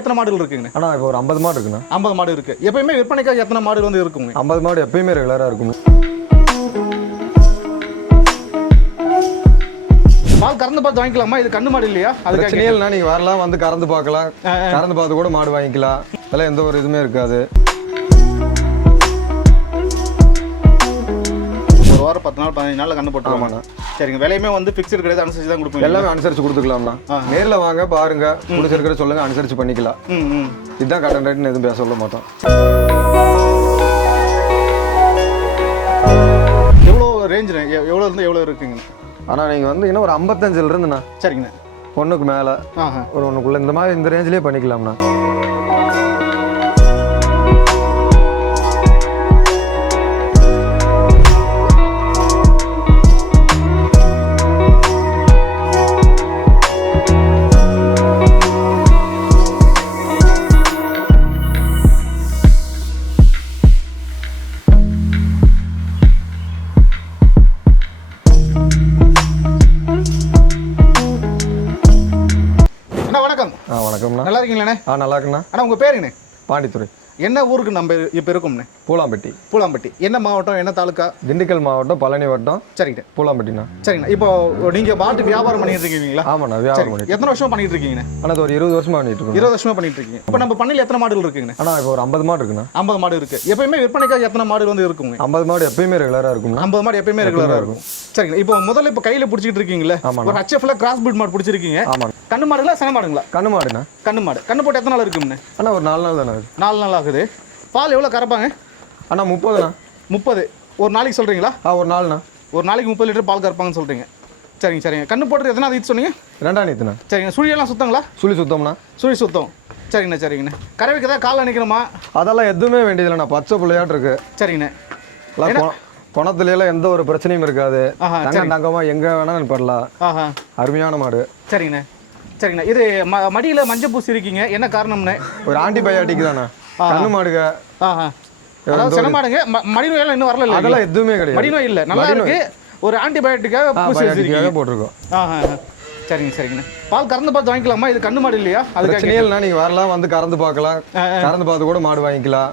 எத்தனை மாடுகள் இருக்குங்கண்ணே ஆனால் இப்போ ஒரு ஐம்பது மாடு இருக்குண்ணா. ஐம்பது மாடு இருக்கு. எப்பயுமே விற்பனைக்காக எத்தனை மாடு வந்து இருக்குங்க? ஐம்பது மாடு எப்பயுமே ரெகுலராக இருக்கும் பால் கறந்து பார்த்து வாங்கிக்கலாமா? இது கண்ணு மாடு இல்லையா? அதுக்காக பிரச்சனையே இல்லைனா நீங்கள் வரலாம் வந்து கறந்து பார்க்கலாம். கறந்து பார்த்து கூட மாடு வாங்கிக்கலாம். அதெல்லாம் எந்த ஒரு இதுவுமே இருக்காது. வாரம் பத்து நாள் பதினஞ்சு நாள்ல கண்ணு போட்டுருவாங்க. சரிங்க விலையுமே வந்து ஃபிக்ஸ்டு கிடையாது அனுசரிச்சு தான் கொடுப்பீங்க. எல்லாமே அனுசரிச்சு கொடுத்துக்கலாம்ண்ணா. நேரில் வாங்க பாருங்க. பிடிச்சிருக்கிற சொல்லுங்க அனுசரிச்சு பண்ணிக்கலாம். இதுதான் கடன் ரேட்னு எதுவும் பேச சொல்ல மாட்டோம். எவ்வளோ ரேஞ்ச் எவ்வளோ இருந்து எவ்வளோ இருக்குங்க? ஆனால் நீங்கள் வந்து இன்னும் ஒரு ஐம்பத்தஞ்சில் இருந்துண்ணா. சரிங்கண்ணே. ஒன்றுக்கு மேலே. ஒரு ஒன்றுக்குள்ள இந்த மாதிரி இந்த ரேஞ்சிலே பண்ணிக்கலாம்ண்ணா. ஆ நல்லா இருக்குண்ணா அண்ணா உங்கள் பேருங்கண்ணே பாண்டித்துறை. என்ன ஊருக்கு நம்ம இப்போ இருக்கோம்ண்ணே பூலாம்பட்டி. பூலாம்பட்டி. என்ன மாவட்டம் என்ன தாலுக்கா? திண்டுக்கல் மாவட்டம் பழனி வட்டம். சரிங்கண்ணே பூலாம்பட்டிண்ணா. சரிங்கண்ணா இப்போ நீங்கள் மாட்டு வியாபாரம் பண்ணிட்டு இருக்கீங்களா? ஆமாண்ணா வியாபாரம் பண்ணிட்டு எத்தனை வருஷமா பண்ணிட்டு இருக்கீங்கண்ணே? ஆனால் ஒரு இருபது வருஷமா பண்ணிட்டு இருக்கோம். இருபது வருஷமா பண்ணிட்டு இருக்கீங்க. இப்போ நம்ம பண்ணையில் எத்தனை மாடுகள் இருக்குங்கண்ணே? ஆனால் இப்போ ஒரு ஐம்பது மாடு இருக்குண்ணா. ஐம்பது மாடு இருக்கு. எப்பயுமே விற்பனைக்காக எத்தனை மாடு வந்து இருக்குங்க? ஐம்பது மாடு எப்பயுமே ரெகுலராக இருக்கும்ண்ணா. ஐம்பது மாடு எப்பயுமே ரெகுலராக இருக்கும். சரிங்க. இப்போ முதல்ல இப்போ கையில் பிடிச்சிட்டு இருக்கீங்களே. ஒரு ஹச்எஃப்ல கிராஸ் பீட் மாடு பிடிச்சிருக்கீங்க. ஆமாண்ணா. கண்ணு மாடுங்களா சன மாடுங்களா? கண்ணு மாடுண்ணா. கண்ணு மாடு. கண்ணு போட்டு எத்தனை நாள் இருக்கும்ண்ணே அண்ணா ஒரு நாலு நாள் தானே நாலு நாள் ஆகுது. பால் எவ்வளோ கறப்பாங்க? அண்ணா முப்பதுண்ணா. முப்பது. ஒரு நாளைக்கு சொல்கிறீங்களா ஆ ஒரு நாலுண்ணா ஒரு நாளைக்கு முப்பது லிட்டர் பால் கறப்பாங்கன்னு சொல்கிறீங்க சரிங்க சரிங்க. கண்ணு போட்டு எத்தனை இது சொன்னீங்க? ரெண்டாம் நீத்துண்ணா சரிங்க சுழியெல்லாம் சுத்தங்களா? சுழி சுத்தம்ண்ணா. சுழி சுத்தம். சரிங்கண்ணா சரிங்கண்ணே. கறவைக்கு ஏதாவது கால் நினைக்கணுமா அதெல்லாம் எதுவுமே வேண்டியதில்லைண்ணா. பச்சை பிள்ளையாட்டு இருக்கு சரிங்கண்ணே எல்லாம் எந்த ஒரு பிரச்சனையும் இருக்காது. தங்கமா எங்க வேணாலும் படலாம் அருமையான மாடு. சரிங்கண்ணே. சரிங்கண்ணா. இது ம மடியில் மஞ்சள் பூசி இருக்கீங்க என்ன காரணம்ண்ணே ஒரு ஆன்டிபயோட்டிக் தானே கண்ணு அதாவது மாடுங்க ம- மடி நோயெல்லாம் இன்னும் வரல அதெல்லாம் எதுவுமே கிடையாது. நோய் இல்லை. நல்லா இருக்கு. ஒரு ஆன்டிபயோட்டிக்காக பூசி வச்சிருக்கீங்க. போட்டிருக்கோம். சரிங்க சரிங்கண்ணே பால் கறந்து பார்த்து வாங்கிக்கலாமா? இது கண்ணு மாடு இல்லையா? அதுக்காக பிரச்சனையே இல்லைனா நீங்க வரலாம் வந்து கறந்து பார்க்கலாம். கறந்து பார்த்து கூட மாடு வாங்கிக்கலாம்.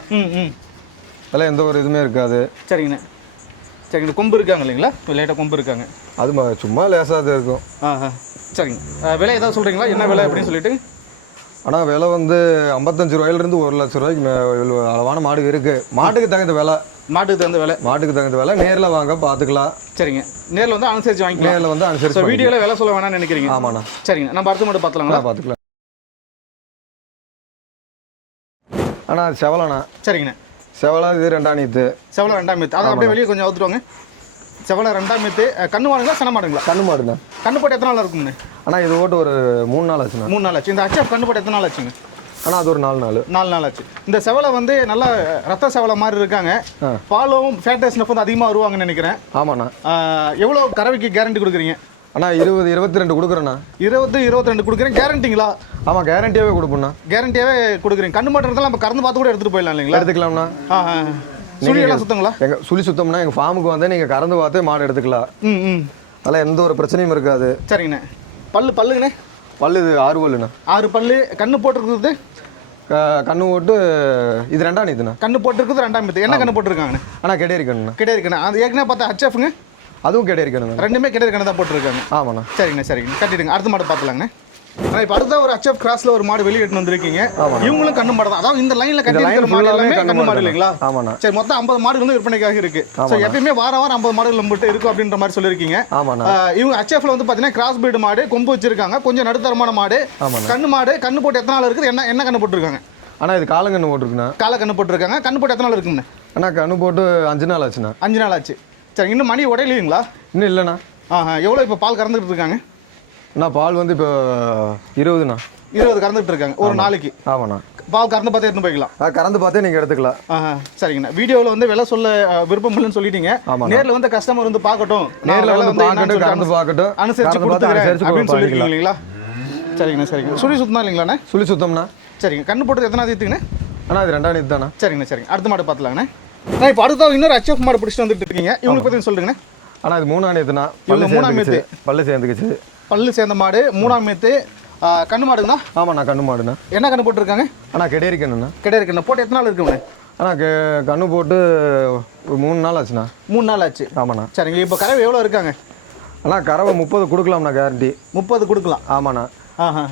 அதெல்லாம் எந்த ஒரு இதுவுமே இருக்காது. சரிங்கண்ணே கொம்பு இருக்காங்க இல்லைங்களா? லைட்டாக கொம்பு இருக்காங்க. அது சும்மா லேசாக இருக்கும். சரிங்க. விலை ஏதாவது சொல்கிறீங்களா என்ன விலை அப்படின்னு சொல்லிட்டு? ஆனால் விலை வந்து ஐம்பத்தஞ்சு ரூபாயிலிருந்து ஒரு லட்ச ரூபாய்க்கு அளவான மாடு இருக்கு. மாட்டுக்கு தகுந்த விலை? மாட்டுக்கு தகுந்த விலை. மாட்டுக்கு தகுந்த விலை. நேரில் வாங்க பார்த்துக்கலாம் சரிங்க. நேரில் வந்து அனுசரித்து வாங்கிக்கலாம். நேரில் வந்து அனுசரிச்சு வீடியோவில் விலை சொல்ல வேணாம்னு நினைக்கிறீங்க. ஆமாண்ணா. சரிங்க. நம்ம அடுத்த மாடு பார்த்துலாங்களா பார்த்துக்கலாம் அண்ணா செவலண்ணா. சரிங்கண்ணே. செவலா இது ரெண்டாம் நீத்து. செவலை ரெண்டாம் மீத்து அதை அப்படியே வெளியே கொஞ்சம் அவுத்துருவாங்க செவலை ரெண்டாம் மீத்து. கண்ணு மாடுங்களா சன மாடுங்களா? கண்ணு மாடுண்ணா கண்ணு போட்டு எத்தனை நாள் இருக்கும்ண்ணே அண்ணா இது ஓட்டு ஒரு மூணு நாள் ஆச்சுண்ணா. மூணு நாள் ஆச்சு. இந்த அச்சாப் கண்ணு போட்டு எத்தனை நாள் ஆச்சுங்க? அண்ணா அது ஒரு நாலு நாள். நாலு நாள் ஆச்சு. இந்த செவலை வந்து நல்லா ரத்த செவலை மாதிரி இருக்காங்க. பாலும் ஃபேட்டஸ் வந்து அதிகமாக வருவாங்கன்னு நினைக்கிறேன். ஆமாண்ணா. எவ்வளோ கறவைக்கு கேரண்டி கொடுக்குறீங்க? அண்ணா இருபது இருபத்தி ரெண்டு கொடுக்குறேண்ணா. இருபது இருபத்தி ரெண்டு கொடுக்குறேன். கேரண்டிங்களா ஆமாம் கேரண்டியாகவே கொடுப்போண்ணா. கேரண்டியாவே கொடுக்குறீங்க. கண்ணு மாட்டு இருந்தாலும் நம்ம கறந்து பார்த்து கூட எடுத்துகிட்டு போயிடலாம் இல்லைங்களா? எடுத்துக்கலாம்ண்ணா. ஆ. சுழியெல்லாம் சுத்தங்களா? எங்கள் சுழி சுத்தம்னா எங்கள் ஃபார்முக்கு வந்து நீங்கள் கறந்து பார்த்தே மாடு எடுத்துக்கலாம். ம் ம். அதெல்லாம் எந்த ஒரு பிரச்சனையும் இருக்காது. சரிங்கண்ணே. பல்லு பல்லுங்கண்ணே? பல்லு இது ஆறு பல்லுண்ணா. ஆறு பல்லு கண்ணு போட்டிருக்கிறது கண்ணு ஓட்டு இது ரெண்டாம் நீத்துண்ணா. கண்ணு போட்டிருக்கிறது ரெண்டாம் மீத்து என்ன கண்ணு போட்டிருக்காங்கண்ணே? அண்ணா கெடேரி கண்ணுண்ணா கிடையாது கண்ணு அது ஏற்கனவே பார்த்தா ஹச்எஃப்ங்க அதுவும் கண்ணுண்ணா ரெண்டுமே கிடையாது கண்ணு தான் போட்டிருக்காங்க. ஆமாண்ணா. சரிங்கண்ணே சரிங்க கட்டிடுங்க. அடுத்த மாடு பார்த்துலாங்கண்ணே ஆனால் இப்போ அடுத்த ஒரு ஹச்எஃப் கிராஸ்ல ஒரு மாடு வெளியே எடுத்து வந்திருக்கீங்க. இவங்களும் கண்ணு மாடு தான் அதாவது இந்த லைன்ல கட்டி இருக்கிற மாடு எல்லாமே கண்ணு மாடு இல்லைங்களா? ஆமாண்ணா. சரி மொத்தம் ஐம்பது மாடு வந்து விற்பனைக்காக இருக்கு. ஸோ எப்பயுமே வார வாரம் ஐம்பது மாடுகள் நம்மகிட்ட இருக்கும் அப்படின்ற மாதிரி சொல்லியிருக்கீங்க. இவங்க ஹச்எஃப்ல வந்து பார்த்தீங்கன்னா கிராஸ் பீடு மாடு கொம்பு வச்சிருக்காங்க. கொஞ்சம் நடுத்தரமான மாடு. கண்ணு மாடு கண்ணு போட்டு எத்தனை நாள் இருக்குது? என்ன என்ன கண்ணு போட்டிருக்காங்க? அண்ணா இது காலங்கண்ணு போட்டிருக்குண்ணா. காலை கண்ணு போட்டிருக்காங்க. கண்ணு போட்டு எத்தனை நாள் இருக்குங்க அண்ணா கண்ணு போட்டு அஞ்சு நாள் ஆச்சுண்ணா. அஞ்சு நாள் ஆச்சு. சரி இன்னும் மணி உடையலைங்களா இன்னும் இல்லைண்ணா. ஆஹா எவ்வளோ இப்போ பால் கறந்துட்டு இருக்காங்க? அண்ணா பால் வந்து இப்போ இருபதுண்ணா. இருபது கறந்துட்டு இருக்காங்க. ஒரு நாளைக்கு. ஆமாண்ணா. பால் கறந்து பார்த்து எடுத்துன்னு போய்க்கலாம். கறந்து பார்த்தே நீங்கள் எடுத்துக்கலாம். சரிங்கண்ணா. வீடியோவில் வந்து விலை சொல்ல விருப்பம் இல்லைன்னு சொல்லிட்டீங்க. நேரில் வந்து கஸ்டமர் வந்து பார்க்கட்டும். நேரில் வந்து பார்க்கட்டும் கறந்து பார்க்கட்டும் அனுசரிச்சு கொடுத்துக்கிறேன் அப்படின்னு இல்லைங்களா? சரிங்கண்ணா சரிங்க சுழி சுத்தம் இல்லைங்களாண்ணே? சுழி சுத்தம்ண்ணா. சரிங்க. கண்ணு போட்டு எத்தனை தீத்துங்கண்ணே அண்ணா இது ரெண்டாம் நீத்து தானே சரிங்கண்ணா சரிங்க அடுத்த மாடு பார்த்துலாங்கண்ணே. நான் இப்போ அடுத்த இன்னொரு ஹச்எஃப் மாடு பிடிச்சிட்டு வந்துட்டு இருக்கீங்க. இவங்களுக்கு பற்றி சொல்லுங்கண்ணே. அண்ணா இது மூணாம் நீத்துண்ணா பல்லு மூணாம் சேர்ந்துக்கிச்சு. பல்லு சேர்ந்துக்கிச்சு. பல்லு சேர்ந்த மாடு மூணாம் மேத்து. கண்ணு மாடுங்கண்ணா? ஆமாண்ணா கண்ணு மாடுண்ணா. என்ன கண்ணு போட்டிருக்காங்க? அண்ணா கெடேரி கண்ணுண்ணா கண்ணு போட்டு எத்தனை நாள் இருக்குங்கண்ணே? அண்ணா கெ கண்ணு போட்டு ஒரு மூணு நாள் ஆச்சுண்ணா. மூணு நாள் ஆச்சு. ஆமாண்ணா. சரிங்க இப்போ கறவை எவ்வளோ இருக்காங்க? அண்ணா கறவை முப்பது கொடுக்கலாம்ண்ணா கேரண்டி முப்பது கொடுக்கலாம். ஆமாண்ணா. ஆஹா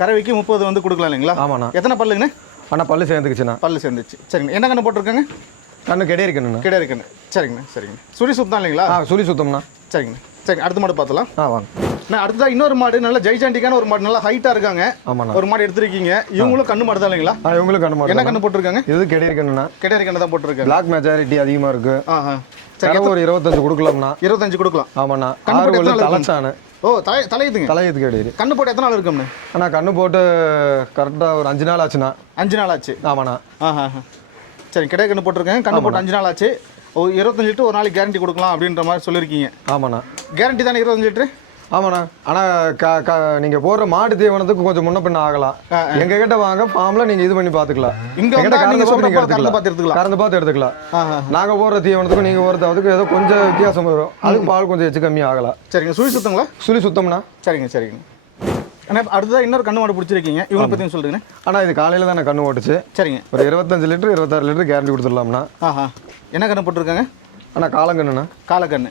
கறவைக்கு முப்பது வந்து கொடுக்கலாம் இல்லைங்களா? ஆமாண்ணா. எத்தனை பல்லுங்கண்ணே? அண்ணா பல்லு சேர்ந்துக்குச்சுண்ணா. பல்லு சேர்ந்துச்சு. சரிங்க என்ன கண்ணு போட்டிருக்காங்க? கண்ணு கிடையாது கண்ணு சரிங்கண்ணா சரிங்கண்ணா. சுழி சுத்தம் இல்லைங்களா? ஆ சுழி சுத்தம்ண்ணா. சரிங்கண்ணா. சரி அடுத்த மாடு பார்த்தலாம் ஆ வாங்க. நான் அடுத்ததாக இன்னொரு மாடு நல்ல ஜெய்சாண்டிக்கான ஒரு மாடு நல்லா ஹைட்டாக இருக்காங்க. ஒரு மாடு எடுத்திருக்கீங்க. இவங்களும் கண்ணு மாடு தான் இல்லைங்களா? ஆ இவங்களுக்கு கண்ணு மாடு என்ன கண்ணு போட்டிருக்காங்க? இது கெடேரி கண்ணுண்ணா. கிடையாது கண்ணு தான் போட்டிருக்காங்க. பிளாக் மெஜாரிட்டி அதிகமாக இருக்கு. ஒரு இருபத்தஞ்சு கொடுக்கலாம்ண்ணா. இருபத்தஞ்சு கொடுக்கலாம். ஆமாண்ணா. தலைச்சானு. ஓ தலை தலையுதுங்க தலையத்து கெடேரி கண்ணு போட்டு எத்தனை நாள் இருக்கும்ண்ணே? அண்ணா கண்ணு போட்டு கரெக்டாக ஒரு அஞ்சு நாள் ஆச்சுண்ணா. அஞ்சு நாள் ஆச்சு. ஆமாண்ணா. ஆஹா. ஆஹா. சரி கிடையாது கண்ணு போட்டிருக்கேன் கண்ணு போட்டு அஞ்சு நாள் ஆச்சு. ஒரு இருபத்தஞ்சு லிட்டர் ஒரு நாளைக்கு கேரண்டி கொடுக்கலாம் அப்படின்ற மாதிரி சொல்லியிருக்கீங்க. ஆமாண்ணா. கேரண்டி தானே இருபத்தஞ்சு லிட்டரு? ஆமாண்ணா. ஆனால் நீங்கள் போடுற மாட்டு தீவனத்துக்கு கொஞ்சம் முன்ன பின்ன ஆகலாம். எங்க கிட்ட வாங்க ஃபார்ம்ல நீங்க இது பண்ணி பாத்துக்கலாம். இங்க கறந்து பார்த்து பால் கறந்து பார்த்து எடுத்துக்கலாம். கறந்து பார்த்து எடுத்துக்கலாம். ஆஹா நாங்க போடுற தீவனத்துக்கும் நீங்க போடுறது அதுக்கு ஏதோ கொஞ்சம் வித்தியாசம் வரும். அதுக்கு பால் கொஞ்சம் எச்சு கம்மி ஆகலாம். சரிங்க. சுழி சுத்தங்களா? சுழி சுத்தம்னா சரிங்க சரிங்க. அண்ணா அடுத்ததாக இன்னொரு கண்ணு மாடு பிடிச்சிருக்கீங்க. இவங்களை பற்றியும் சொல்லுங்கண்ணே. ஆனா இது காலையில தான் கண்ணு ஓட்டுச்சு. சரிங்க. ஒரு இருபத்தஞ்சு லிட்டர் இருபத்தாறு லிட்டர் கேரண்டி கொடுத்துடலாம்னா ஆஹா. என்ன கண்ணு போட்டிருக்காங்க? ஆனா காலங்கண்ணுண்ணா. காலக்கண்ணு.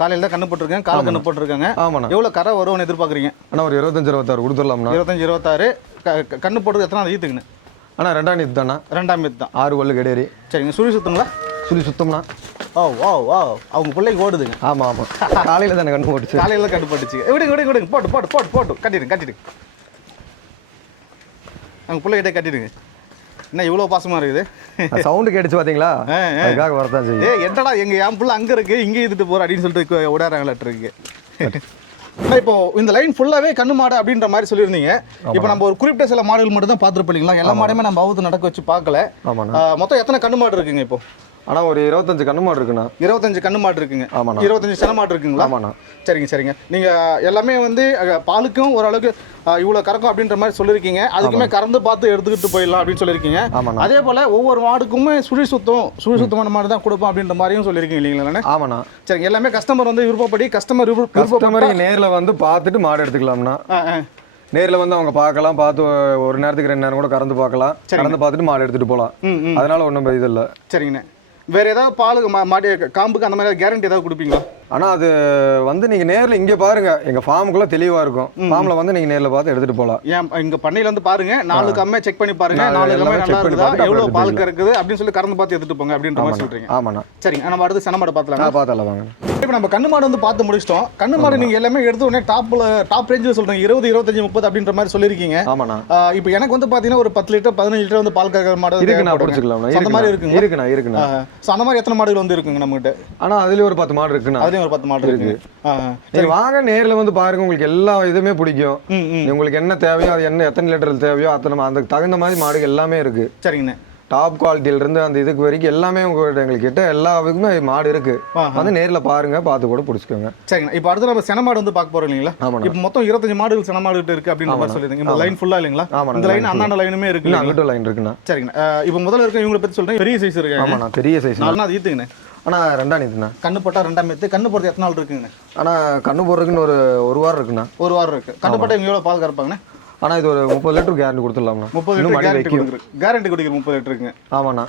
காலையில் தான் கண்ணு போட்டிருக்கேன். காலக்கண்ணு போட்டிருக்காங்க. ஆமாண்ணா. எவ்வளோ கரை வரும்னு எதிர்பார்க்குறீங்க? அண்ணா ஒரு இருபத்தஞ்சு இருபத்தாறு. கொடுத்துடலாம்னா இருபத்தஞ்சு இருபத்தாறு கண்ணு போட்டது எத்தனை நாள் ஈத்துக்குண்ணே அண்ணா ரெண்டாம் நீத்து தானா ரெண்டாம் மீத்து தான். ஆறு வல்லு கிடையாது சரிங்க. சுழி சுத்தங்களா சுழி சுத்தம்னா ஓ ஓ ஓ. அவங்க பிள்ளைக்கு ஓடுதுங்க. ஆமா ஆமா. காலையில தானே கண்ணு ஓட்டுச்சு காலையில் கண்ணு போட்டுச்சு. விடுங்க விடுங்க விடுங்க. போட்டு போட்டு போட்டு போட்டு. கட்டிடுங்க கட்டிடுங்க. அவங்க பிள்ளைகிட்ட கட்டிடுங்க. என்ன இவ்வளோ பாசமாக இருக்குது? சவுண்டு கேட்டுச்சு ஆ. அதுக்காக வரதான் செய்யும். ஏ என்னடா எங்க என் புள்ள அங்க இருக்கு இங்கே இருந்துட்டு போற அப்படின்னு சொல்லிட்டு விடாறாங்களாட்டு இப்போ இந்த லைன் ஃபுல்லாவே கண்ணு மாடு அப்படின்ற மாதிரி சொல்லியிருந்தீங்க. இப்போ நம்ம ஒரு குறிப்பிட்ட சில மாடுகள் மட்டும் தான் பார்த்துருப்பீங்களா? எல்லா மாடையுமே நம்ம அவுத்து நடக்க வச்சு பார்க்கல. மொத்தம் எத்தனை கண்ணு மாடு இருக்குங்க இப்போ? ஆனா ஒரு இருபத்தஞ்சு கண்ணு மாடு இருக்குண்ணா. இருபத்தஞ்சு கண்ணு மாடு இருக்குங்க. ஆமாண்ணா. இருபத்தஞ்சு சென மாடு இருக்குங்களா? ஆமாண்ணா. சரிங்க சரிங்க. நீங்க எல்லாமே வந்து பாலுக்கும் ஓரளவுக்கு அஹ், இவ்வளவு கறக்கும் அப்படின்ற மாதிரி சொல்லியிருக்கீங்க. அதுக்குமே கறந்து பார்த்து எடுத்துக்கிட்டு போயிடலாம் அப்படின்னு சொல்லியிருக்கீங்க. ஆமாண்ணா. அதே போல ஒவ்வொரு மாடுக்குமே சுழி சுத்தம் சுழி சுத்தமான மாடு தான் கொடுப்போம் அப்படின்ற மாதிரியும் சொல்லியிருக்கீங்க இல்லைங்களா ஆமாண்ணா. சரிங்க எல்லாமே கஸ்டமர் வந்து விருப்பப்படி கஸ்டமர் விருப்பப்படி நேர்ல வந்து பார்த்துட்டு மாடு எடுத்துக்கலாம்னா. நேர்ல வந்து அவங்க பார்க்கலாம் பார்த்து ஒரு நேரத்துக்கு ரெண்டு நேரம் கூட கறந்து பார்க்கலாம். கறந்து பார்த்துட்டு மாடு எடுத்துட்டு போகலாம். அதனால ஒன்றும் இது இல்லை. சரிங்கண்ணே. வேறு ஏதாவது பாலுக்கு மா- மாடு காம்புக்கு அந்த மாதிரி கேரண்டி ஏதாவது கொடுப்பீங்களா? ஆனா அது வந்து நீங்க நேர்ல இங்க பாருங்க. எங்க ஃபார்முக்குள்ள தெளிவா இருக்கும். ஃபார்ம்ல வந்து நீங்க நேர்ல பார்த்து எடுத்துட்டு போகலாம் ஏன் இங்க பண்ணையில வந்து பாருங்க. நாலு கம்மே செக் பண்ணி பாருங்க. நாலு கம்மே எல்லாமே நல்லா இருக்குதா அப்புறம் பால். கறக்குது அப்படின்னு சொல்லி கறந்து பார்த்து எடுத்துட்டு போங்க அப்படின்ற மாதிரி சொல்றீங்க. ஆமாண்ணா. சரிங்க நம்ம அடுத்து சென மாடு பார்த்துலாம் நான் பார்த்தல வாங்க. இப்போ நம்ம கண்ணு மாடு வந்து பார்த்து முடிச்சிட்டோம். கண்ணு மாடு நீங்க எல்லாமே எடுத்த உடனே டாப்ல டாப் ரேஞ்சில் சொல்றீங்க. இருபது இருபத்தஞ்சு முப்பது அப்படின்ற மாதிரி சொல்லியிருக்கீங்க. ஆமாண்ணா. இப்போ எனக்கு வந்து பாத்தீங்கன்னா ஒரு பத்து லிட்டர் பதினஞ்சு லிட்டர் வந்து பால் கறக்கிற மாடு தேவைப்படுங்க. பிடிச்சிக்கலாம்ண்ணா. So, அந்த மாதிரி இருக்குங்க இருக்குண்ணா இருக்குண்ணா. ஸோ அந்த மாதிரி எத்தனை மாடுகள் வந்து இருக்குங்க நம்மகிட்ட? ஆனா அதுலயும் ஒரு பத்து மாடு இருக்குண்ணா. அதுலயும் ஒரு பத்து மாடு இருக்கு. நீங்க வாங்க நேர்ல வந்து பாருங்க உங்களுக்கு எல்லா இதுவுமே பிடிக்கும். உங்களுக்கு என்ன தேவையோ அது என்ன எத்தனை லிட்டர் தேவையோ அத்தனை அந்த தகுந்த மாதிரி மாடுகள் எல்லாமே இருக்கு. சரிங்கண்ணே. டாப் குவாலிட்டியில இருந்து அந்த இதுக்கு வரைக்கும் எல்லாமே உங்கள்கிட்ட எங்களுக்கு கிட்ட எல்லா இதுக்குமே மாடு இருக்கு. வந்து நேர்ல பாருங்க பார்த்து கூட பிடிச்சிக்கோங்க. சரிங்கண்ணா. இப்போ அடுத்து நம்ம சென மாடு வந்து பார்க்க போறோம் இல்லைங்களா? இப்போ மொத்தம் இருபத்தஞ்சு மாடுகள் சென மாடு இருக்கு அப்படின்ற மாதிரி சொல்லிருந்தீங்க இந்த லைன் ஃபுல்லா இல்லைங்களா? ஆமாண்ணா, இந்த லைன் அண்ணாண்ட லைனுமே இருக்கு? அங்கிட்ட லைன் இருக்குண்ணா. சரிங்கண்ணா. இப்போ முதல்ல இருக்க இவங்களை பத்தி சொல்றேன். பெரிய சைஸ் இருக்காங்க. ஆமாண்ணா பெரிய சைஸ் நாலு நாள் ஈத்துங்கண்ணே. ஆனா ரெண்டாம் நீத்துண்ணா கண்ணு போட்டா ரெண்டாம் மேத்து கண்ணு போடுறது எத்தனை நாள் இருக்குங்கண்ணே? ஆனா கண்ணு போடுறதுக்குன்னு ஒரு ஒரு வாரம் இருக்குண்ணா. ஒரு வாரம் இருக்கு. கண்ணு போட்டா இவங்க எவ்வளவு பால் கறப்பாங்கண்ணே? ஆனா இது ஒரு முப்பது லிட்டர் கேரண்டி கொடுத்துடலாம்ண்ணா. முப்பது லிட்டர் கேரண்டி கேரண்டி கொடுக்குற முப்பது லிட்டருங்க ஆமாண்ணா.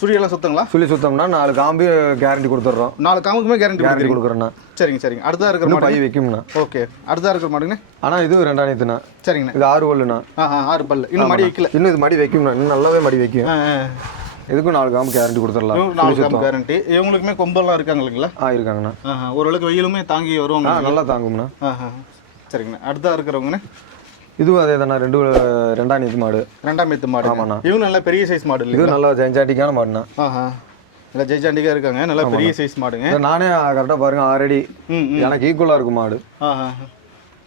சுரியெல்லாம் சுத்தங்களா? சொல்லி சுத்தம்னா நாலு காம்பு கேரண்டி கொடுத்துட்றோம். நாலு காமுக்குமே கேரண்டி கேரண்டி கொடுக்குறேண்ணா. சரிங்க சரிங்க. அடுத்தா இருக்கிற மாடு பை வைக்கும்ண்ணா. ஓகே. அடுத்தா இருக்கிற மாடுங்கண்ணே? ஆனா இது ரெண்டாம் நீத்துண்ணா. சரிங்கண்ணே. இது ஆறு ஆ ஆ, ஆறு பல்லு. இன்னும் மடி வைக்கல. இன்னும் இது மடி வைக்கும்ண்ணா. இன்னும் நல்லாவே மடி வைக்கும். இதுக்கும் நாலு காம்பு கேரண்டி கொடுத்துடலாம். நாலு காம்பு கேரண்டி இவங்களுக்குமே கொம்பெல்லாம் இருக்காங்க இல்லைங்களா ஆ இருக்காங்கண்ணா. ஓரளவுக்கு வெயிலுமே தாங்கி வருவாங்க நல்லா தாங்கும்ண்ணா. சரிங்கண்ணா. அடுத்தா இருக்கிறவங்கண்ணே? இதுவும் அதே தானே ரெண்டு ரெண்டாம் நீத்து மாடு. ரெண்டாம் மேத்து மாடு. ஆமாண்ணா. இவங்க நல்ல பெரிய சைஸ் மாடு இது நல்லா ஜெயஞ்சாட்டிக்கான மாடுண்ணா. ஆஹா நல்லா ஜெய்சாண்டிக்கா இருக்காங்க. நல்லா பெரிய சைஸ் மாடுங்க. நானே கரெக்டாக பாருங்க ஆல்ரெடி எனக்கு ஈக்குவலாக இருக்கும் மாடு.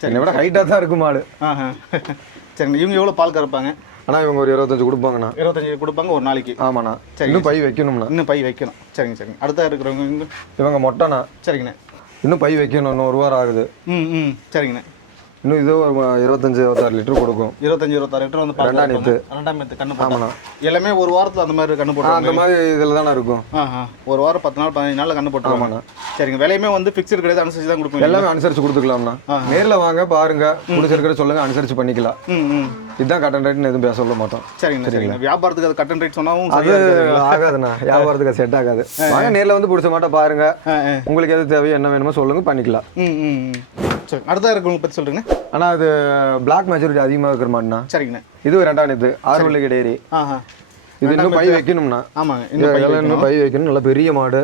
என்னை விட ஹைட்டாக தான் இருக்கும் மாடு. ஆஹா. சரிங்க இவங்க எவ்வளோ பால் கறப்பாங்க? ஆனால் இவங்க ஒரு இருபத்தஞ்சு கொடுப்பாங்கண்ணா. இருபத்தஞ்சு கொடுப்பாங்க ஒரு நாளைக்கு. ஆமாண்ணா. சரி. இன்னும் பை வைக்கணும்ண்ணா. இன்னும் பை வைக்கணும். சரிங்க சரிங்க. அடுத்தா இருக்கிறவங்க இவங்க மொட்டைண்ணா. சரிங்கண்ணே. இன்னும் பை வைக்கணும் இன்னும் ஒரு வாரம் ஆகுது. ம் ம். சரிங்கண்ணே. இன்னும் இது ஒரு இருபத்தஞ்சு இருபத்தாறு லிட்டர் கொடுக்கும். இருபத்தஞ்சு இருபத்தாறு லிட்டர் வந்து ரெண்டாம் நேத்து. ரெண்டாம் நேத்து கண்ணு போட்டாங்க எல்லாமே ஒரு வாரத்துல அந்த மாதிரி கண்ணு ஆ, போட்டாங்க அந்த மாதிரி இதில் தானே இருக்கும். ஒரு வாரம் பத்து நாள் பதினஞ்சு நாள்ல கண்ணு போட்டுருவாங்க. ஆமாண்ணா. சரிங்க. விலையுமே வந்து ஃபிக்ஸ்டு கிடையாது. அனுசரிச்சு தான் கொடுப்பீங்க. எல்லாமே அனுசரிச்சு கொடுத்துக்கலாம்ண்ணா. நேரில் வாங்க பாருங்க. பிடிச்சிருக்கிற சொல்லுங்க அனுசரிச்சு பண்ணிக்கலாம். இதுதான் கட்டன் ரேட்னு எதுவும் பேச சொல்ல மாட்டோம். சரிங்க சரிங்க வியாபாரத்துக்கு அது கட்டன் ரேட் சொன்னாவும் அது? ஆகாதுண்ணா. வியாபாரத்துக்கு செட் ஆகாது. வாங்க நேரில் வந்து பிடிச்ச மாட்டோம் பாருங்க. உங்களுக்கு எது தேவையோ என்ன வேணுமோ சொல்லுங்க பண்ணிக்கலாம். சரி அடுத்தா இருக்கவங்க பத்தி சொல்றீங்க ஆனால் அது பிளாக் மெச்சூரிட்டி அதிகமாக இருக்கிற மாட்டேண்ணா சரிங்கண்ணே. இது ரெண்டாம் இது ஆறு வள்ளி கிடையாது இது இன்னும் பை வைக்கணும்னா ஆமாங்க இன்னும் பை இதெல்லாம் இன்னும் பை வைக்கணும். நல்ல பெரிய மாடு.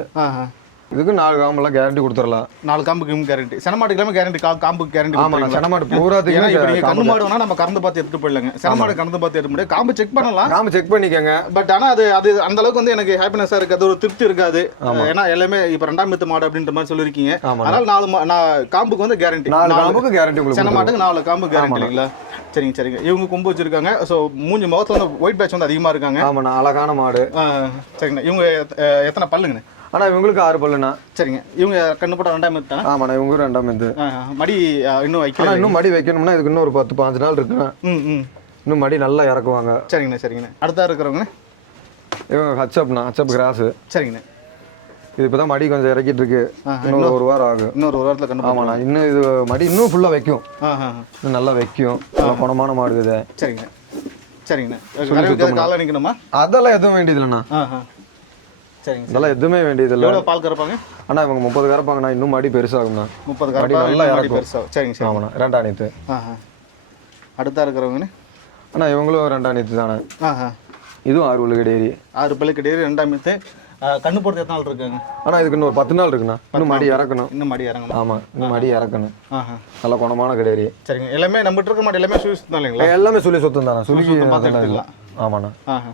இதுக்கு நாலு காம்பெல்லாம் கேரண்டி கொடுத்துடலாம். நாலு காம்புக்கு கேரண்டி செனமாட்டுக்கு எல்லாமே கேரண்டி காம்புக்கு கேரண்டி ஆமாண்ணா சென மாடு ஏன்னா இப்போ கண்ணு மாடு வேணா நம்ம கறந்து பார்த்து எடுத்துட்டு போயிடலாங்க. செனமாடு கறந்து பார்த்து எடுக்க முடியாது. காம்பு செக் பண்ணலாம். காம்பு செக் பண்ணிக்கோங்க. பட் ஆனா அது அது அந்த அளவுக்கு வந்து எனக்கு ஹாப்பினஸா இருக்கு அது ஒரு திருப்தி இருக்காது. ஏன்னா எல்லாமே இப்ப ரெண்டாம் மித்து மாடு அப்படின்ற மாதிரி சொல்லிருக்கீங்க ஆமாண்ணா. அதனால நாலு நான் காம்புக்கு வந்து கேரண்டி நாலு காம்புக்கு கேரண்டி உங்களுக்கு சென கொடுத்துருவோம். மாட்டுக்கு நாலு காம்பு கேரண்டி இல்லைங்களா? சரிங்க சரிங்க. இவங்க கொம்பு வச்சிருக்காங்க. ஸோ மூஞ்சி முகத்துல வந்து ஒயிட் பேட்ச் வந்து அதிகமா இருக்காங்க. ஆமாண்ணா அழகான மாடு. சரிங்கண்ணா. இவங்க எத்த- எத்தனை பல்லுங்கண்ணே? ஆனால் இவங்களுக்கு ஆறு பல்லுண்ணா சரிங்க. இவங்க கண்ணு போட்ட ரெண்டாம் தானே? ஆமாண்ணா இவங்க ரெண்டாம் இது மடி இன்னும் ஆனால் இன்னும் மடி வைக்கணும்னா இதுக்கு இன்னும் ஒரு பத்து பாஞ்சு நாள் இருக்குண்ணா இன்னும் மடி நல்லா இறக்குவாங்க. சரிங்கண்ணே சரிங்கண்ணே. அடுத்தா இருக்கிறவங்கண்ணே இவங்க ஹச்சப்ண்ணா ஹச்சப் கிராஸு. சரிங்கண்ணே. இது இப்போ தான் மடி கொஞ்சம் இறக்கிட்டு இருக்கு. இன்னும் ஒரு வாரம் ஆகும். இன்னொரு ஒரு வாரத்தில் கண்டு ஆமாண்ணா இன்னும் இது மடி இன்னும் ஃபுல்லாக வைக்கும். இன்னும் நல்லா வைக்கும். குணமான மாடு இது. சரிங்கண்ணே. சரிங்கண்ணே. காலை நிற்கணுமா அதெல்லாம் எதுவும் வேண்டியதில்லைண்ணா. சரிங்க அதெல்லாம் எதுவுமே வேண்டியதில்லை. எவ்வளோ பால் கறப்பாங்க? அண்ணா இவங்க முப்பது கறப்பாங்கண்ணா இன்னும் மடி பெருசாகும்ண்ணா. முப்பது கறப்பா நல்லா மடி இறக்கும். பெருசா சரிங்க சரி ஆமாண்ணா ரெண்டாம் நீத்து அடுத்தா இருக்கிறவங்கண்ணே அண்ணா இவங்களும் ரெண்டாம் நீத்து தானே? ஆ ஆ இதுவும் ஆறு உள்ள கிடையாது ஆறு பல்லு கிடையாது ரெண்டாம் மித்து கண்ணு போடுறது எத்தனை நாள் இருக்காங்க? ஆனால் இதுக்கு இன்னும் ஒரு பத்து நாள் இருக்குண்ணா. இன்னும் மடி இறக்கணும். இன்னும் மடி இறங்கணும். ஆமாம் இன்னும் மடி இறக்கணும். ஆஹா. நல்ல குணமான கிடையாது சரிங்க. எல்லாமே நம்மகிட்ட இருக்க மாட்டேன் எல்லாமே சூஸ் தான் இல்லைங்களா? எல்லாமே சொல்லி சொத்தம் தானே. சொல்லி சுத்தம் பார்த்து அதெல்லாம் இல்லை எடுத்துக்கலாம். ஆமாண்ணா. ஆஹா.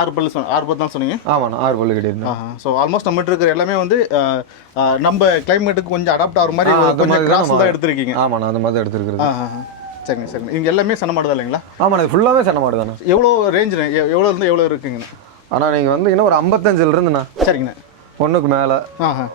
ஆறு பல்லு சொன்ன ஆறு பல்லு தான் சொன்னீங்க? ஆமாண்ணா ஆறு பல்லு கிடையாது ஸோ ஆல்மோஸ்ட் நம்மகிட்ட இருக்கிற எல்லாமே வந்து நம்ம கிளைமேட்டுக்கு கொஞ்சம் அடாப்ட் ஆகிற மாதிரி ஒரு கொஞ்சம் கிராஸ் தான் எடுத்திருக்கீங்க. ஆமாண்ணா அந்த மாதிரி தான் எடுத்துருக்குறது. சரிங்க சரிங்க. இவங்க எல்லாமே சனமாடு தான் இல்லைங்களா? ஆமாண்ணா இது ஃபுல்லாகவே சென்ன மாடு தானே. எவ்வளோ ரேஞ்ச் எவ்வளோ இருந்து எவ்வளோ இருக்குங்கண்ணா? ஆனால் நீங்கள் வந்தீங்கன்னா ஒரு ஐம்பத்தஞ்சுல இருந்துண்ணா. சரிங்கண்ணா. ஒன்றுக்கு மேலே.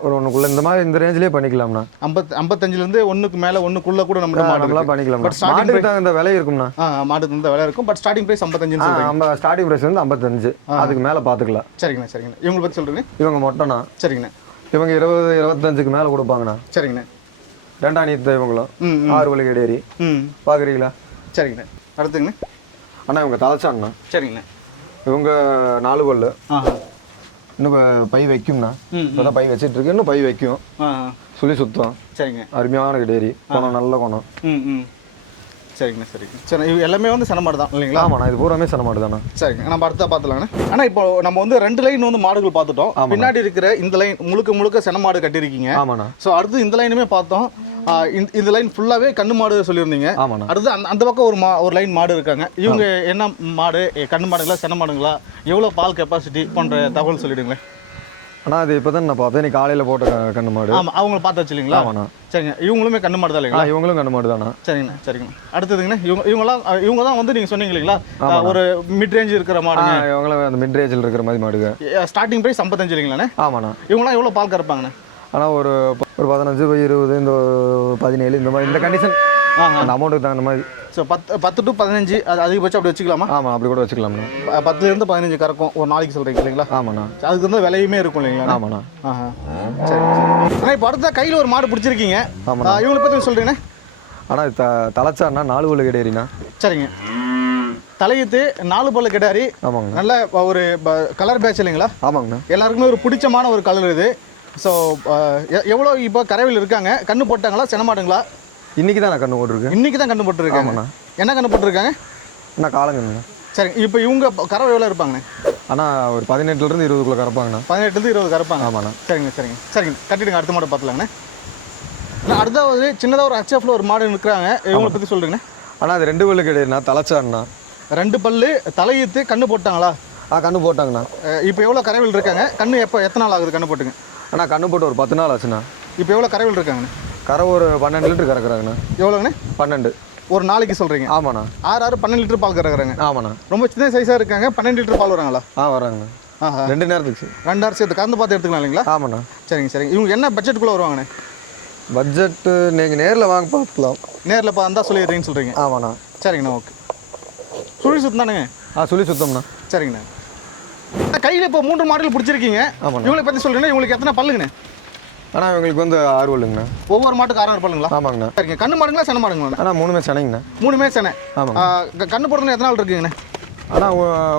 ஒரு ஒன்றுக்குள்ள இந்த மாதிரி இந்த ரேஞ்சிலே பண்ணிக்கலாம்ண்ணா. ஐம்பத் ஐம்பத்தஞ்சிலேருந்து ஒன்றுக்கு மேலே ஒன்றுக்குள்ளே கூட நம்ம நம்மளாம். பண்ணிக்கலாம்ண்ணா. But starting மாட்டுக்கு தகுந்த விலை இருக்கும்ண்ணா. ஆ மாடு தகுந்த விலை இருக்கும். பட் ஸ்டார்டிங் ப்ரைஸ் சொல்றீங்க. நம்ம ஸ்டார்டிங் ப்ரைஸ் வந்து ஐம்பத்தஞ்சு. அதுக்கு மேலே பார்த்துக்கலாம் சரிங்கண்ணா சரிங்கண்ணா. இவங்களை பற்றி சொல்கிறீங்க இவங்க மொட்டைண்ணா. சரிங்கண்ணா. இவங்க இருபது இருபத்தஞ்சுக்கு மேலே கொடுப்பாங்கண்ணா. சரிங்கண்ணா. ரெண்டாம் நீத்த இவங்களும். ஆறு வழி ம். பார்க்குறீங்களா சரிங்கண்ணா. அடுத்துங்கண்ணா அண்ணா இவங்க தலைச்சாண்ணா. சரிங்கண்ணா. இவங்க நாலு பல்லு ஆஹா. இன்னும் ப- பை வைக்கும்ண்ணா. ம் இப்போ தான் பை வச்சிட்டு இருக்கு இன்னும் பை வைக்கும். சுழி சுத்தம். சரிங்க. அருமையான கிடையாது குணம் நல்ல குணம். சரிங்கண்ணா சரிங்க சரி எல்லாமே வந்து சனமாடு தான் இல்லைங்களா? ஆமாண்ணா இது பூராமே சென மாடு தானே சரிங்க நம்ம அடுத்தா பார்த்துலாங்கண்ணா ஆனால் இப்போ நம்ம வந்து ரெண்டு லைன் வந்து மாடுகள் பார்த்துட்டோம். பின்னாடி இருக்கிற இந்த லைன் முழுக்க முழுக்க சென மாடு கட்டியிருக்கீங்க. ஆமாண்ணா. ஸோ அடுத்து இந்த லைனுமே பார்த்தோம். இந்த- லைன் ஃபுல்லாகவே கண்ணு மாடு சொல்லியிருந்தீங்க. அடுத்து அந்த அந்த பக்கம் ஒரு மா ஒரு லைன் மாடு இருக்காங்க. இவங்க என்ன மாடு? கண்ணு மாடுங்களா சென மாடுங்களா? எவ்வளோ பால் கெப்பாசிட்டி போன்ற தகவல் சொல்லிடுங்களேன். அண்ணா அது இப்போ தான் நான் பார்த்தேன். நீ காலையில் போட்ட கண்ணு மாடு. ஆமாம் அவங்கள பார்த்து வச்சுலிங்களா ஆமாண்ணா. சரிங்க. இவங்களுமே கண்ணு மாடு தான் இல்லைங்களா? இவங்களும் கண்ணு மாடு தானே சரிங்கண்ணா சரிங்கண்ணா. அடுத்ததுங்கண்ணா இவங்க இவங்கலாம் இவங்க தான் வந்து நீங்கள் சொன்னீங்க இல்லைங்களா? ஒரு மிட் ரேஞ்ச் இருக்கிற மாடுங்க. இவங்களும் அந்த மிட் ரேஞ்சில் இருக்கிற மாதிரி மாடுங்க. ஸ்டார்டிங் ப்ரைஸ் ஐம்பத்தஞ்சு இல்லைங்களாண்ணே? ஆமாண்ணா. இவங்களாம் எவ்வளோ பால் கறப்பாங்கண்ணே? ஆனால் ஒரு ஒரு பதினஞ்சு ஒரு இருபது இந்த பதினேழு இந்த மாதிரி இந்த கண்டிஷன் அந்த அமௌண்ட்டுக்கு தகுந்த மாதிரி. ஸோ பத்து பத்து டு பதினஞ்சு அது அதிகபட்சம் அப்படி வச்சுக்கலாமா? ஆமாம் அப்படி கூட வச்சுக்கலாம்ண்ணா. பத்துலேருந்து பதினஞ்சு கறக்கும் ஒரு நாளைக்கு சொல்கிறீங்க இல்லைங்களா? ஆமாண்ணா. அதுக்கு வந்து விலையுமே இருக்கும் இல்லைங்களா? ஆமாண்ணா. ஆஹா. சரி ஆனால் இப்போ அடுத்த கையில் ஒரு மாடு பிடிச்சிருக்கீங்க. ஆமாண்ணா. ஆ, இவங்களை பற்றி சொல்கிறீங்கண்ணே ஆனால் த தலைச்சாண்ணா நாலு உள்ள கிடையாதுண்ணா சரிங்க. தலையத்து நாலு பல்லு கிடாரி. ஆமாங்கண்ணா. நல்ல ஒரு கலர் பேட்ச் இல்லைங்களா? ஆமாங்கண்ணா. எல்லாருக்குமே ஒரு பிடிச்சமான ஒரு கலர் இது. ஸோ எவ்வளோ இப்போ கரைவில் இருக்காங்க? கண்ணு போட்டாங்களா? செனமாடுங்களா இன்னைக்கு தான் நான் கண்ணு போட்டிருக்கு. இன்னைக்கு தான் கண்ணு போட்டுருக்காங்க. என்ன கண்ணு போட்டுருக்காங்க? அண்ணா காலங்கண்ணா? சரிங்க இப்போ இவங்க கறவை எவ்வளோ இருப்பாங்கண்ணே? ஆனால் ஒரு பதினெட்டுலேருந்து இருபதுக்குள்ளே கறப்பாங்கண்ணா. பதினெட்டுலேருந்து இருபது கறப்பாங்க. ஆமாண்ணா. சரிங்க சரிங்க. சரிங்க கட்டிடுங்க அடுத்த மாடு பார்த்துலாங்கண்ணே. அடுத்தாவது சின்னதாக ஒரு ஹச்எஃப்ல ஒரு மாடு நிற்கிறாங்க. இவங்களை பற்றி சொல்லுங்கண்ணே. ஆனால் அது ரெண்டு உள்ள கிடையாதுண்ணா. தலைச்சாண்ணா. ரெண்டு பல்லு தலையீத்து கண்ணு போட்டாங்களா? ஆ கண்ணு போட்டாங்கண்ணா. இப்போ எவ்வளோ கரைவில் இருக்காங்க? கண்ணு எப்போ எத்தனை நாள் ஆகுது கண்ணு போட்டுங்க? அண்ணா கண்ணு போட்டு ஒரு பத்து நாள் ஆச்சுண்ணா. இப்போ எவ்வளோ கரைவில் இருக்காங்கண்ணே? கரை ஒரு பன்னெண்டு லிட்டர் கறக்குறாங்கண்ணா. எவ்வளோங்கண்ணே பன்னெண்டு. ஒரு நாளைக்கு சொல்கிறீங்க ஆமாண்ணா. ஆறு ஆறு பன்னெண்டு லிட்டர் பால் கறக்குறாங்க. ஆமாண்ணா. ரொம்ப சின்ன சைஸாக இருக்காங்க பன்னெண்டு லிட்டர் பால் வராங்களா? ஆ வராங்கண்ணா. ஆஹா. ரெண்டு நேரத்துக்கு சரி ரெண்டாயிரம் சேர்த்து கறந்து பார்த்து எடுத்துக்கலாம் இல்லைங்களா? ஆமாண்ணா. சரிங்க சரிங்க. இவங்க என்ன பட்ஜெட்டுக்குள்ளே வருவாங்கண்ணே? பட்ஜெட்டு நீங்கள் நேரில் வாங்க பார்த்துக்கலாம். நேரில் இப்போ வந்தால் சொல்லிடுறீங்கன்னு சொல்கிறீங்க ஆமாண்ணா. சரிங்கண்ணா ஓகே சுழி சுத்தம் தானுங்க? ஆ சொல்லி சுத்தம்ண்ணா. சரிங்கண்ணா. கையில் இப்போ மூன்று மாடல் பிடிச்சிருக்கீங்க. இவங்களை பற்றி சொல்கிறீங்கன்னா இவங்களுக்கு எத்தனை பல்லுங்கண்ணே? ஆனால் இவங்களுக்கு வந்து ஆறு வல்லுங்கண்ணா ஒவ்வொரு மாட்டுக்கு ஆறாறு பல்லுங்களா? ஆமாங்கண்ணா. சரிங்க கண்ணு மாடுங்களா சென மாடுங்களா? ஆனால் மூணுமே சென்னைங்கண்ணா மூணுமே செனை. ஆமாங்க. ஆ, க- கண்ணு போடுறது எத்தனை நாள் இருக்குங்கண்ணே? ஆனால்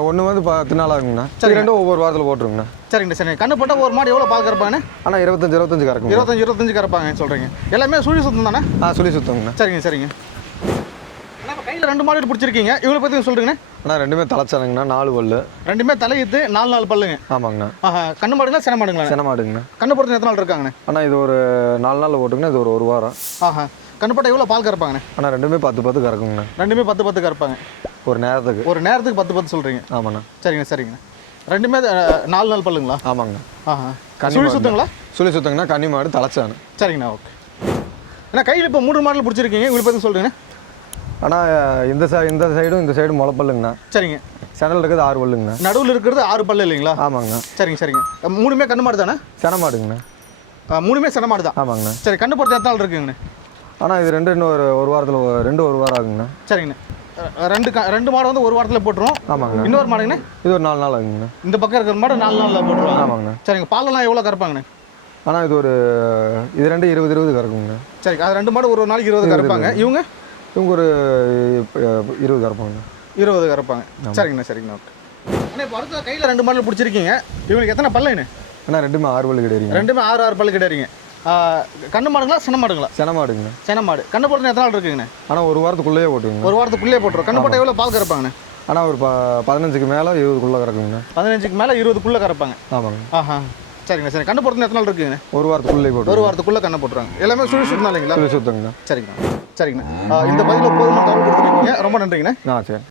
ஒன்று வந்து பத்து நாள் ஆகுங்கண்ணா? சரி ரெண்டும் ஒவ்வொரு வாரத்தில் போட்டுருங்கண்ணா. சரிங்கண்ணா சரிங்க. கண்ணு போட்டால் ஒரு மாடு எவ்வளோ பால் கறப்பாங்கண்ணே? ஆனால் இருபத்தஞ்சு இருபத்தஞ்சு கறக்குங்க இருபத்தஞ்சு இருபத்தஞ்சு கறப்பாங்கன்னு சொல்கிறீங்க எல்லாமே சுழி சுத்தம் தானே ஆ சொல்லி சுத்தங்கண்ணா சரிங்க சரிங்க. கையில் ரெண்டு மாடு பிடிச்சிருக்கீங்க. இவங்களை பற்றி சொல்கிறீங்கண்ணே ஆனால் ரெண்டுமே தலைச்சானுங்கண்ணா நாலு பல்லு. ரெண்டுமே தலையிட்டு நாலு நாலு பல்லுங்க. ஆமாங்கண்ணா. கண்ணு மாடுங்களா சென மாடுங்களா? சென மாடுங்கண்ணா. கண்ணு போடுறது எத்தனை நாள் இருக்காங்கண்ணே? ஆனால் இது ஒரு நாலு நாளில் போட்டுங்கண்ணா இது ஒரு ஒரு வாரம். ஆஹா கண்ணு போட்டால் எவ்வளோ பால் கறப்பாங்கண்ணே? ஆனால் ரெண்டுமே பத்து பத்து கறக்குங்கண்ணா. ரெண்டுமே பத்து பத்து கறப்பாங்க. ஒரு நேரத்துக்கு. ஒரு நேரத்துக்கு பத்து பத்து சொல்கிறீங்க ஆமாண்ணா. சரிங்க சரிங்க ரெண்டுமே நாலு நாள் பல்லுங்களா? ஆமாங்கண்ணா. ஆஹா. சுழி. சுத்தங்களா? சொல்லி சுத்தங்கண்ணா கன்னி மாடு தலைச்சானு. சரிங்கண்ணா ஓகே. ஏன்னா கையில் இப்போ மூணு மாடல் பிடிச்சிருக்கீங்க. இவங்களை பற்றி சொல்கிறீங்க ஆனால் இந்த சை இந்த சைடும் இந்த சைடும் முளைப்பல்லுங்கண்ணா சரிங்க. செனல் இருக்குது ஆறு பல்லுங்கண்ணா. நடுவில் இருக்கிறது ஆறு பல்லு இல்லைங்களா? ஆமாங்கண்ணா. சரிங்க சரிங்க. மூணுமே கண்ணு மாடு தானே? சென மாடுங்கண்ணா. மூணுமே சென மாடு தான். ஆமாங்கண்ணா. சரி கண்ணு போடுறது எத்தனை நாள் இருக்குங்கண்ணே? ஆனால் இது ரெண்டு இன்னும் ஒரு ஒரு வாரத்தில் ரெண்டு ஒரு வாரம் ஆகுங்கண்ணா. சரிங்கண்ணே. ரெண்டு ரெண்டு மாடு வந்து ஒரு வாரத்தில் போட்டுருவோம் ஆமாங்கண்ணா. இன்னொரு மாடுங்கண்ணே? இது ஒரு நாலு நாள் ஆகுங்கண்ணா. இந்த பக்கம் இருக்கிற மாடு நாலு நாளில் போட்டுருவாங்க ஆமாங்கண்ணா. சரிங்க பாலெல்லாம் எவ்வளோ கறப்பாங்கண்ணே? ஆனால் இது ஒரு இது ரெண்டு இருபது இருபது கறக்குங்கண்ணா. சரி அது ரெண்டு மாடு ஒரு நாளைக்கு இருபது கறப்பாங்க. இவங்க? இவங்க ஒரு இருபது கறப்பாங்கண்ணா இருபது கறப்பாங்க. சரிங்கண்ணா சரிங்கண்ணா. ஓகே அண்ணா இப்போ அடுத்த கையில் ரெண்டு மாடல் பிடிச்சிருக்கீங்க. இவங்களுக்கு எத்தனை பல்லுங்கண்ணே ஆனால் ரெண்டுமே ஆறு பல்லு கிடையாதுங்க. ரெண்டுமே ஆறு ஆறு பல்லு கிடையாதுங்க. கண்ணு மாடுங்களா சின்ன மாடுங்களா? சென மாடுங்கண்ணா. சின மாடு. கண்ணு போடுறது எத்தனை நாள் இருக்குங்கண்ணே? ஆனால் ஒரு வாரத்துக்குள்ளேயே போட்டுங்க ஒரு வாரத்துக்குள்ளே போட்டுரும் கண்ணு போட்டால் எவ்வளோ பால் கறப்பாங்கண்ணே? ஆனால் ஒரு ப பதினஞ்சுக்கு மேலே இருபதுக்குள்ளே கறக்குங்கண்ணா. பதினஞ்சுக்கு மேலே இருபதுக்குள்ளே கறப்பாங்க. ஆமாங்க. ஆஹா. சரிங்கண்ணா சரி கண்ணு போடுறது எத்தனை நாள் இருக்குங்கண்ணே ஒரு வாரத்துக்குள்ளேயே ஒரு போட்டு வாரத்துக்குள்ளே கண்ணை போட்டுருவாங்க. எல்லாமே சுழி சுத்தம் இல்லைங்களா சுத்தங்கண்ணா சரிங்கண்ணா சரிங்கண்ணா இந்த பதிலில் போதுமான தகவல் கொடுத்துருக்கீங்க. ரொம்ப நன்றிங்கண்ணே ஆ சரி.